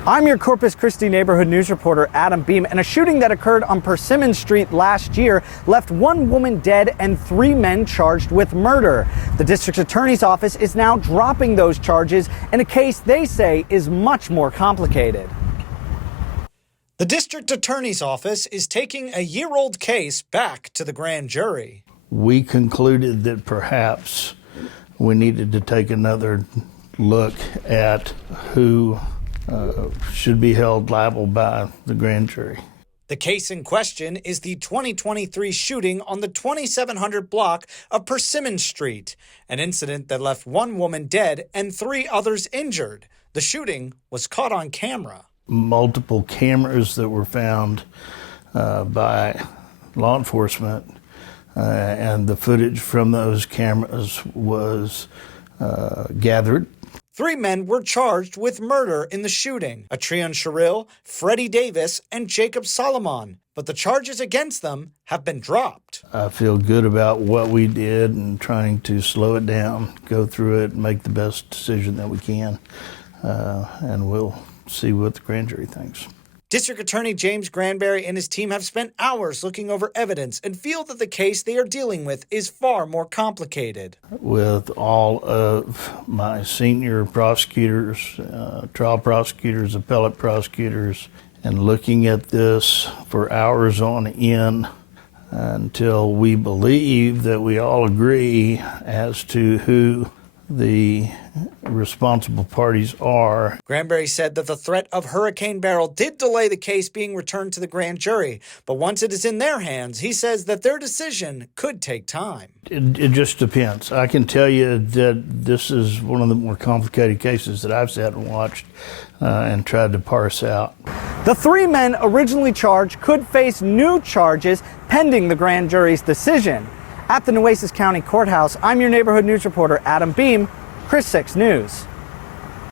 I'm your Corpus Christi neighborhood news reporter, Adam Beam, and a shooting that occurred on Persimmon Street last year left one woman dead and 3 men charged with murder. The district attorney's office is now dropping those charges in a case they say is much more complicated. The district attorney's office is taking a year-old case back to the grand jury. We concluded that perhaps we needed to take another look at who should be held liable by the grand jury. The case in question is the 2023 shooting on the 2700 block of Persimmon Street, an incident that left one woman dead and 3 others injured. The shooting was caught on camera. Multiple cameras that were found by law enforcement, and the footage from those cameras was gathered. 3 men were charged with murder in the shooting: Atrion Sherrill, Freddie Davis, and Jacob Solomon. But the charges against them have been dropped. I feel good about what we did and trying to slow it down, go through it, and make the best decision that we can. And we'll see what the grand jury thinks. District Attorney James Granberry and his team have spent hours looking over evidence and feel that the case they are dealing with is far more complicated. With all of my senior prosecutors, trial prosecutors, appellate prosecutors, and looking at this for hours on end until we believe that we all agree as to who the responsible parties are. Granberry said that the threat of Hurricane Beryl did delay the case being returned to the grand jury, but once it is in their hands, he says that their decision could take time. It just depends. I can tell you that this is one of the more complicated cases that I've sat and watched and tried to parse out. The 3 men originally charged could face new charges pending the grand jury's decision. At the Nueces County Courthouse, I'm your neighborhood news reporter, Adam Beam, KRIS 6 News.